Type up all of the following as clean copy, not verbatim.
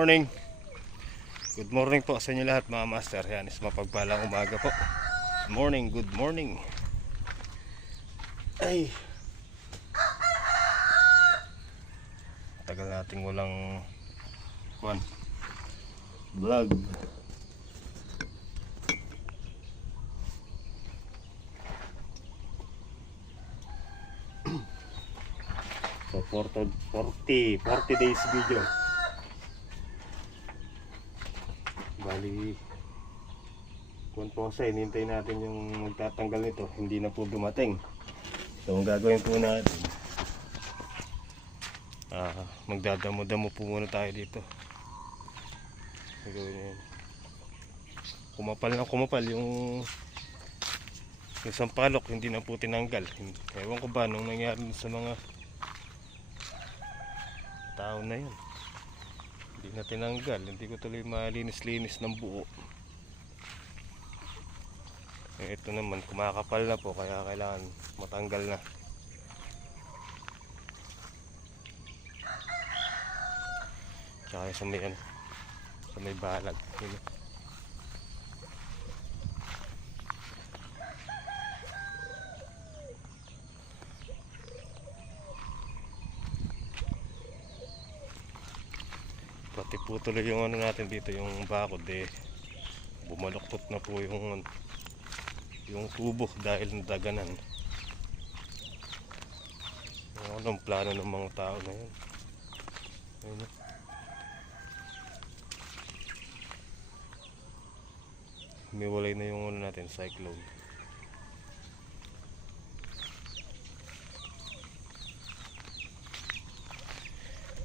morning. Good morning po sa inyo lahat mga master. Yan is mapagpalang umaga po. Good morning, good morning. Ay, tagal nating walang vlog. So 40 days video. Bali kung po sa hinintay natin yung magtatanggal nito, hindi na po dumating. So ang gagawin po natin, magdadamo-damo po muna tayo dito. Gagawin yun. Kumapal yung sampalok, hindi na po tinanggal. Ewan ko ba nung nangyari sa mga tao na yun, hindi na tinanggal. Hindi ko tuloy malinis-linis ng buo. Ito naman kumakapal na po, kaya kailangan matanggal na. Tsaka sa may balag yun. Pati po tuloy yung natin dito, yung bakod bumaluktot na po yung tubo dahil nadaganan. Anong plano ng mga tao na yun? Ayun. Humiwalay na yung natin, cyclone.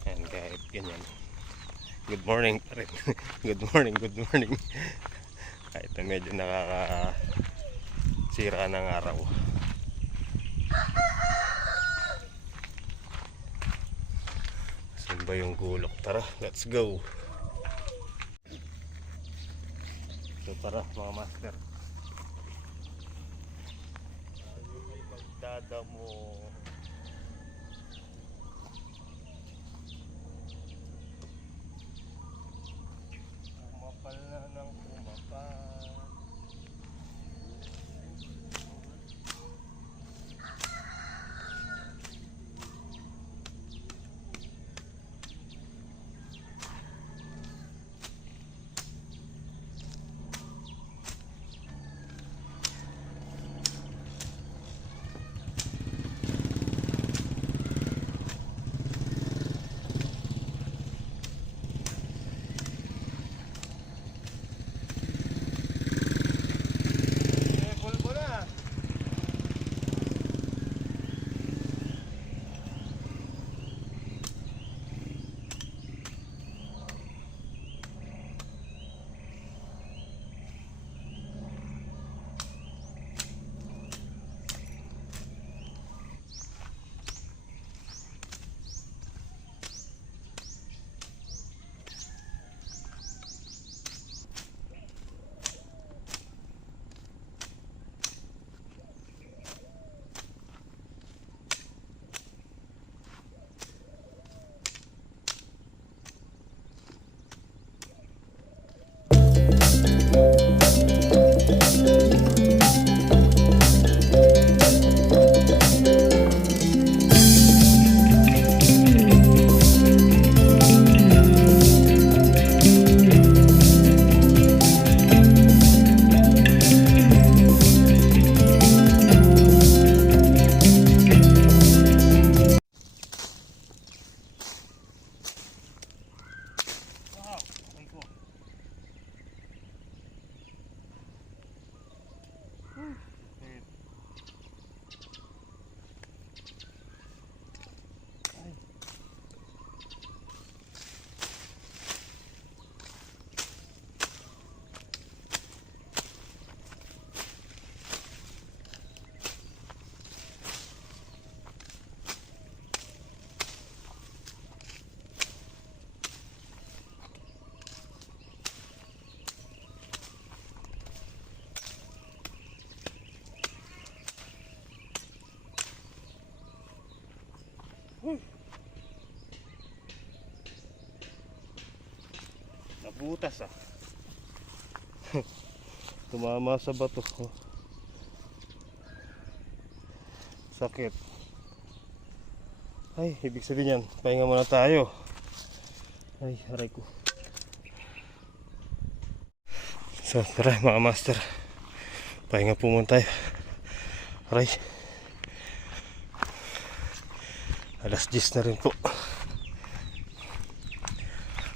Ayan, kahit ganyan. Good morning pa rin. Good morning. Kahit na medyo nakakasira ng araw. Saan ba yung gulok? Tara, let's go. So tara mga master. Tayo ay magdadamo. Kumapal na ng kumapal. Nabutas ah. Tumama sa bato. Oh. Sakit. Ay, ibig sabihin yan. Pahinga muna tayo. Ay, aray ko. So, tara mga master. Pahinga po muna tayo. Aray. Alas 10 na rin po.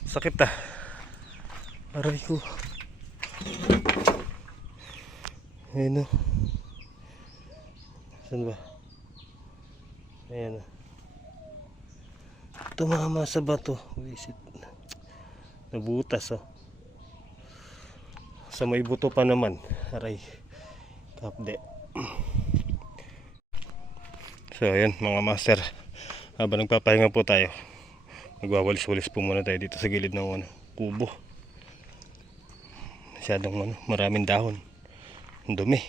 Sakit ah. Aray ko. Ayan o. Saan ba? Ayan o. Tumama sa bato. Visit. Nabutas oh. Sa may buto pa naman. Aray. Kapde. So ayan mga master. Habang nagpapahinga po tayo, magwawalis-walis po muna tayo dito sa gilid ng kubo. Masyadong maraming dahon. Ang dumi.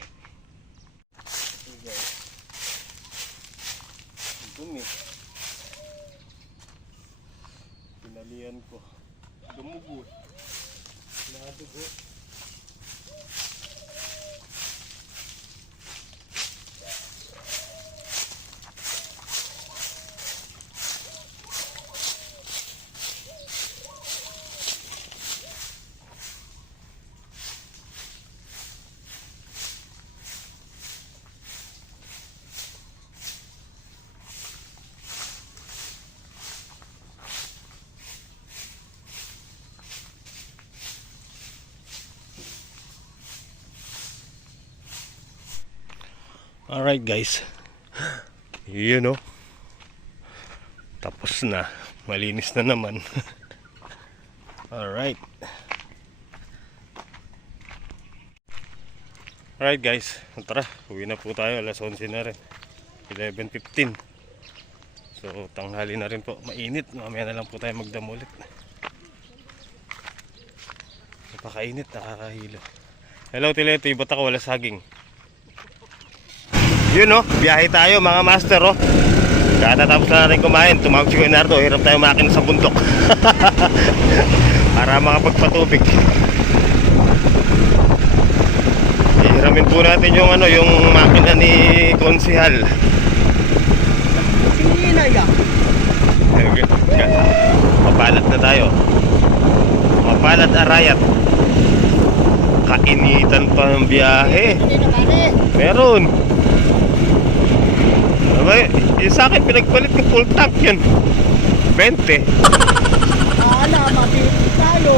Ang dumi. Pinalian ko. Dumugo. Nadugo. Alright guys, you know, tapos na, malinis na naman. Alright. Alright guys, tara, uwi na po tayo, alas 11 na rin, 11:15. So tanghali na rin po, mainit, mamaya na lang po tayo magdamo ulit. Napakainit, nakakahilo. Hello Tileto, ba't ako wala saging? Yun oh, biyahe tayo mga master oh. Katatapos na natin kumain, tumawag si Leonardo, hirap tayo makina sa bundok. Para makapagpatubig. Ihiramin po natin yung yung makina ni Konsihal. Mapalat na tayo. Mapalat arayat. Kainitan pa ng biyahe. Meron. Sa akin pinagpalit ko full tank yun 20. Mabilis tayo.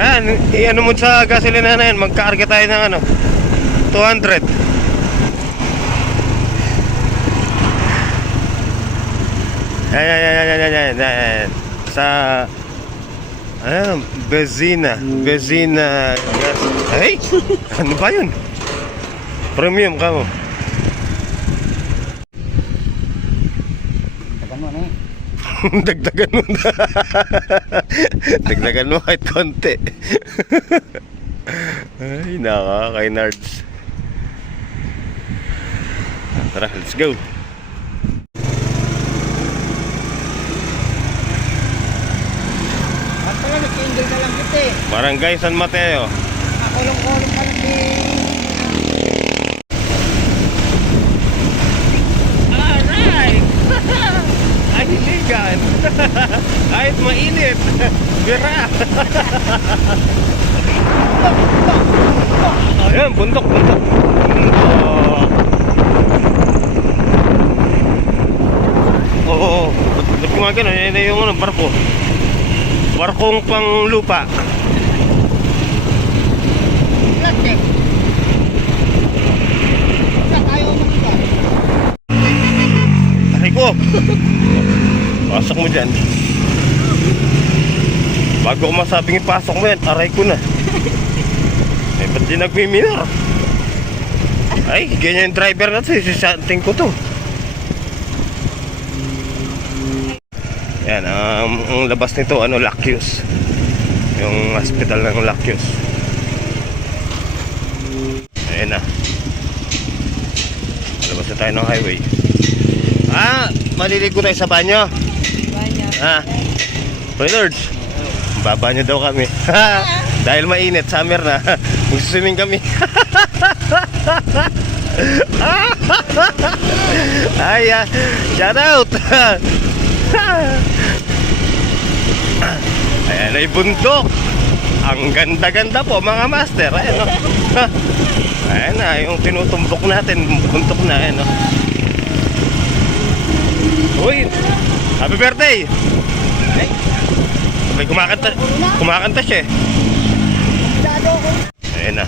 Yan, i-ano mo sa gasolina na yan, magkaarga tayo ng 200. Yan. Sa Benzina gas. Ay, ano ba yun? Premium ka mo. Tagan mo na eh. Dagdagan mo na. Dagdagan mo kahit konti. Ay, kay Nards. Tara, let's go. At pala, nag-single na lang kita eh. Barangay San Mateo. Nakulong-kulong ka lang eh. Ay, hiligan. Kahit mainit. Bira. Ayan, bundok. Oo. Ba't kumagano? Yan yung barko. Barkong pang lupa. Plastic. Wala tayo makikat. Ay ko. Pasok mo dyan. Bago ko masabing ipasok mo yan, aray ko na. Eh, ba't di nagmiminor? Ay, ganyan yung driver natin. Sisanting ko to. Yan, ang labas nito, Lacuse. Yung hospital ng Lacuse. Ayan na. Labas na tayo ng highway. Maliligo tayo sa banyo. Banyo. Ha? Hoy Lords, baba niyo daw kami. Dahil mainit, summer na. Magsiswimming kami. Ay, shout out. Ayan ay bundok. Ang ganda-ganda po mga master. Ayan o. Ayan na, yung tinutumbok natin, bundok na. Ayan o. Uy, happy birthday. May kumakanta siya eh. Ayan na.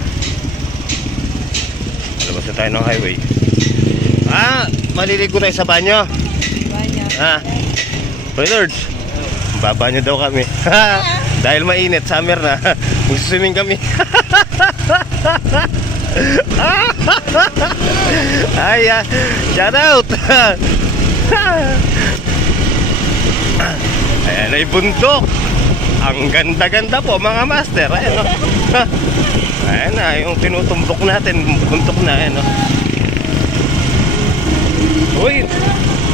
Labas na tayo ng highway. Maliligo tayo sa banyo. Hoy Lords, baba niyo daw kami. Dahil mainit, summer na. Magsiswimming kami. Ay, shout out. Ayan ay bundok. Ang ganda-ganda po mga master. Ayan o. Ayan na, yung tinutumbok natin, bundok na. Ayan o. Uy,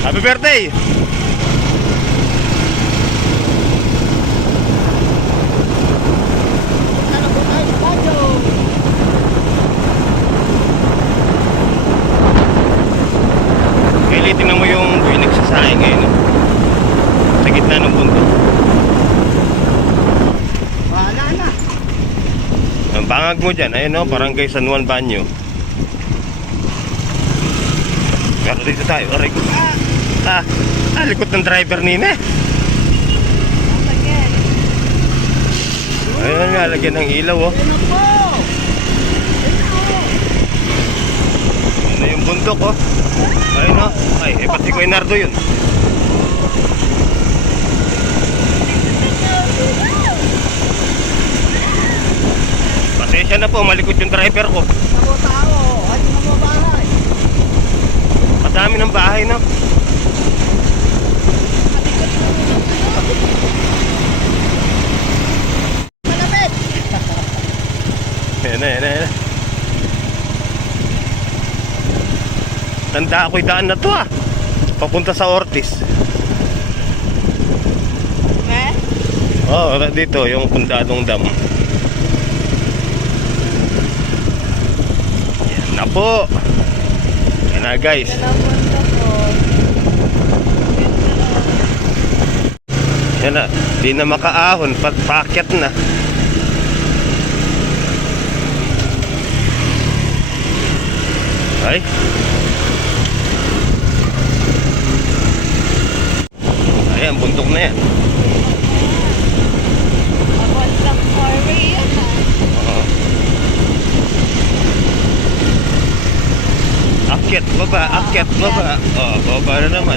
happy birthday. Kaya tingnan mo yung nagsasaing ngayon sa gitna ng bundok. Wala na. Ang bangag mo dyan, ayun o, Barangay San Juan Banyo. Pero dito tayo, aray ko. Likot ng driver nina. Ayun nga, lagyan ng ilaw o. Ano yung bundok o. Ayun o. Ay, pati ko Nardo yun. Pasensya na po, malikot yung driver ko. Ako tao, at mga bahay. Madami ng bahay na. Malapit. Ayan. Tanda ako'y daan na to papunta sa Ortiz. Dito yung Pundadong Dam. Yan na po. Yan na guys. Yan na. Di na makaahon. Pagpakyat na. Ay. Ayan, bundok na yan. Akyat baba. Baba na naman.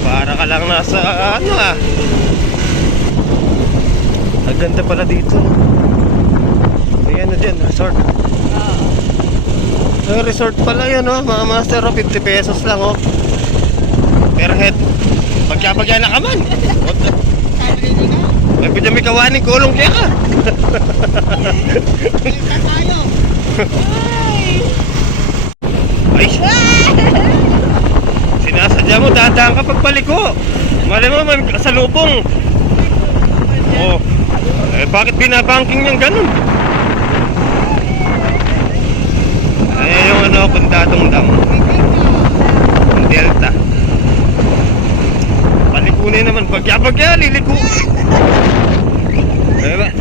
Para ka lang nasa Ang ganda pala dito. Ayan na dyan, resort. Resort pala yan mga master, 50 pesos lang per head. Pagkapagyan na ka man. Nagpidya may kawaning kulong kaya ka. Ay! Sinasadya mo, dadaan ka pagpaliko. Mali mo, may kasalubong. Bakit binabanking niyang ganun? Ayan yung Pundadong Dam. Delta. Palikunin naman, pagya liliko. Diba?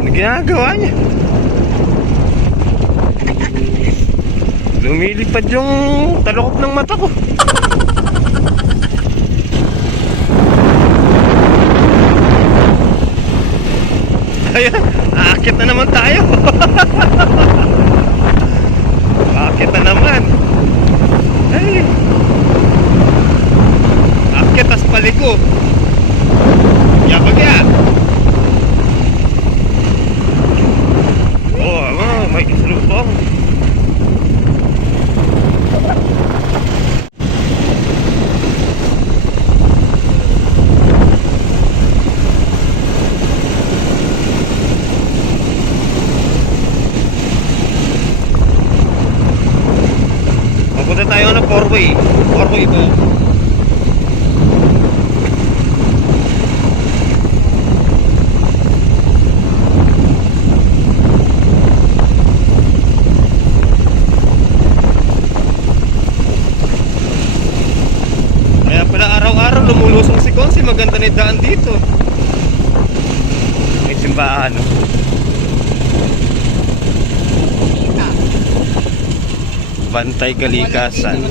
Ano ginagawa niya? Lumilipad yung talukop ng mata ko. Ayan, aakit na naman tayo. Aakit na naman. Ay. Aakit tas paliko. Yabagya. May kasalubong. Punta tayo na four-way ito. naman yung daan dito. May simbahan. Oh. Bantay Kalikasan.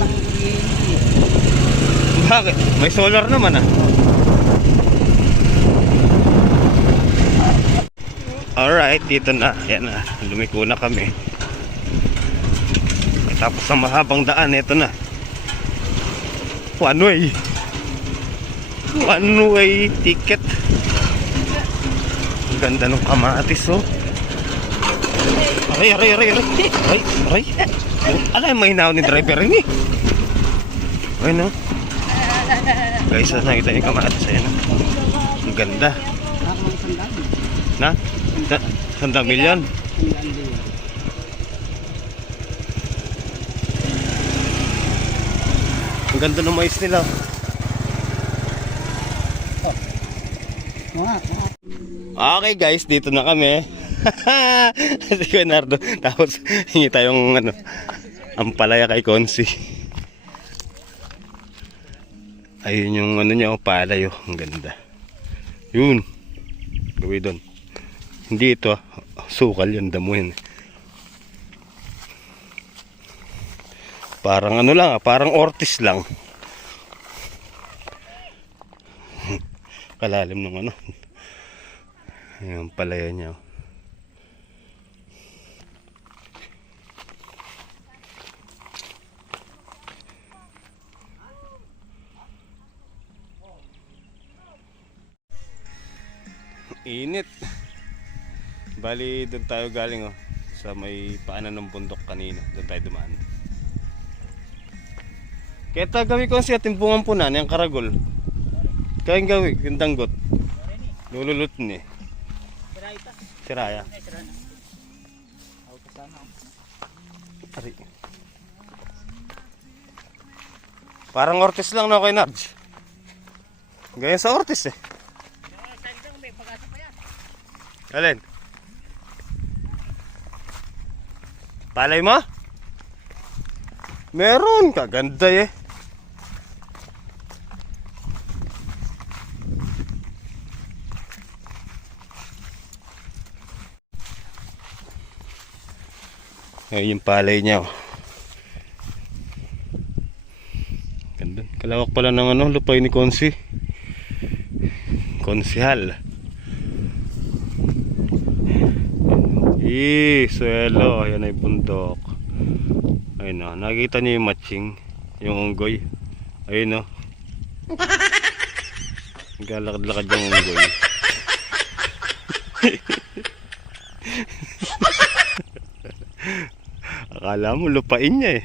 Bakit? May solar naman ah. Alright, dito na. Yan na. Lumiko na kami. Tapos sa mahabang daan, ito na. One way. One way ticket. Ang ganda ng kamatis oh. Aray. Alay, mahinaw ni driver rin eh. Ay no. Guys, nakita niyo kamatis. Ayan. Ang ganda. Na? 100 milyon. Ang ganda ng mais nila. Okay guys, dito na kami. Si Leonardo. Tapos hingi tayong ampalaya kay Konsi. Ayun yung niya, palay oh. Ang ganda. Yun. Gawin doon. Hindi ito sukal yun, damo yun. Parang lang, parang ortis lang. Kalalim ng yung palaya niya. Init. Bali, doon tayo galing oh. Sa may paanan ng bundok kanina. Doon tayo dumaan. Kaya gawin ko siya timpungan po na yung karagol. Kaya gawin, yung danggot. Lululot ni. Siraya. Ari. Parang ortis lang na kay Narj. Gaya sa ortis eh. Alin? Palay mo? Meron, kaganda eh. Ayun yung palay niya oh. Ganda. Kalawak pala ng lupay ni Konsi. Konsihal. Suelo, ayan ay bundok. Ayun o, nakikita niyo yung matching, yung unggoy. Ayun o. Naglalakad-lakad yung unggoy. Akala mo lupain niya eh.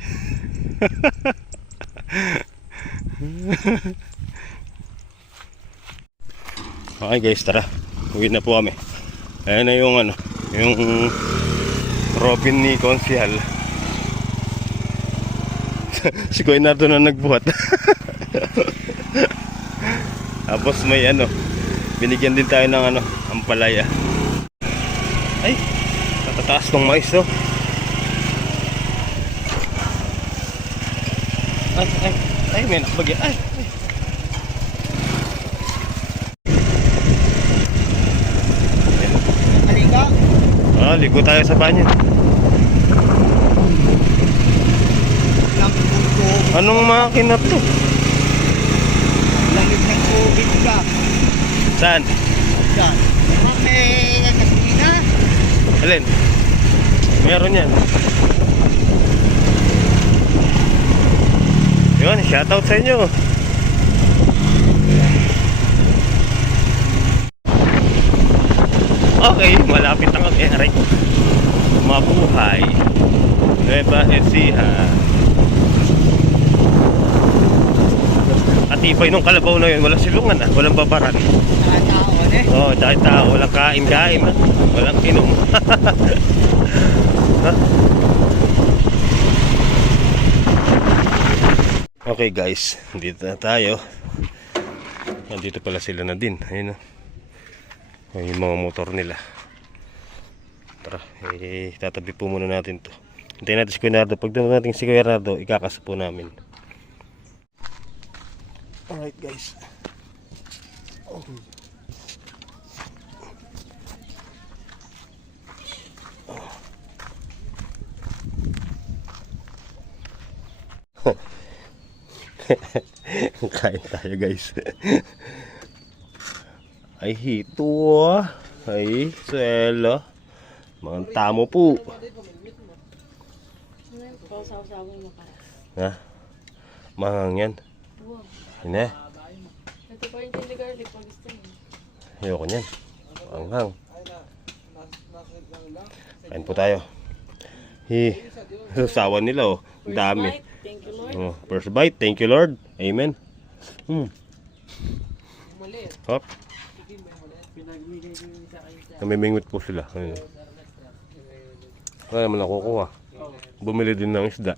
Okay guys, tara. Uwi na po kami. Ayan na yung yung Robin ni Konsihal. Si Leonardo na nagbuhat. Tapos may binigyan din tayo ng ampalaya. Ay, katataas ng mais oh. Ay, may nakabagyan. Ay. Ligo tayo sa banyo. Anong makina to? Langit ng tubig ka. Saan? Saan? May gasolina. Alin? Meron yan. Yun, shoutout sa inyo. Okay, malapit ang aray. Mabuhay. Nueva Ecija. Katibay nung kalabaw na yun, walang silungan walang babaran. Tao eh. Oo, dahil tao, walang kain-kain walang inom. Okay guys, dito na tayo. Nandito pala sila na din. Ayun yung mga motor nila. Tara, tatabi po muna natin to. Hintayin natin si Leonardo. Pag naman natin si Leonardo, ikakasa po namin. Alright guys. Kain tayo guys. Ay hito ah. Ay suelo. Mga tamo po. Pausaw-sawin mo para. Ha? Mangang yan. Wow. Yun eh. Ito pa yung chili garlic pag gusto mo. Ayoko niyan. Manghang. Kain po tayo. Sasawan nila oh. Ang dami. Bite. Thank you, Lord. Oh, first bite. Thank you Lord. Amen. Hop. Namimingwit po sila. Ayun. Wala naman nakukuha. Bumili din ng isda.